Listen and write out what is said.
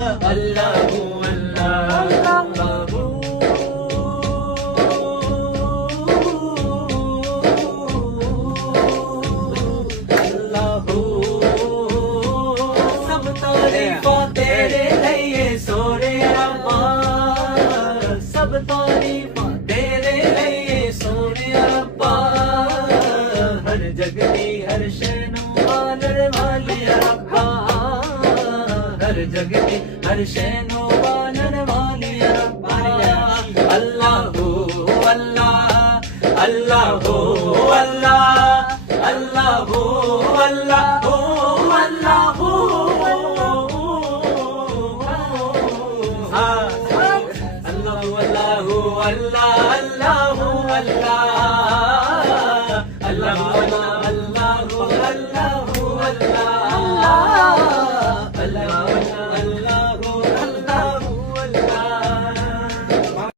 अल्लाहू अल्लाह अल्लाहू अल्लाहू सब तारीफां तेरे लिए सोने रब्बा सब तारीफां तेरे लिए सोने रब्बा हर जगती हर शैनू वालण वाले रब्बा हर जगती हर शैनू वालण वाले रब्बा अल्लाहू अल्लाह अल्लाहू अल्लाह अल्लाहू अल्लाहू अल्लाहू अल्लाहू अल्लाहू अल्लाह अल्लाहू अल्लाह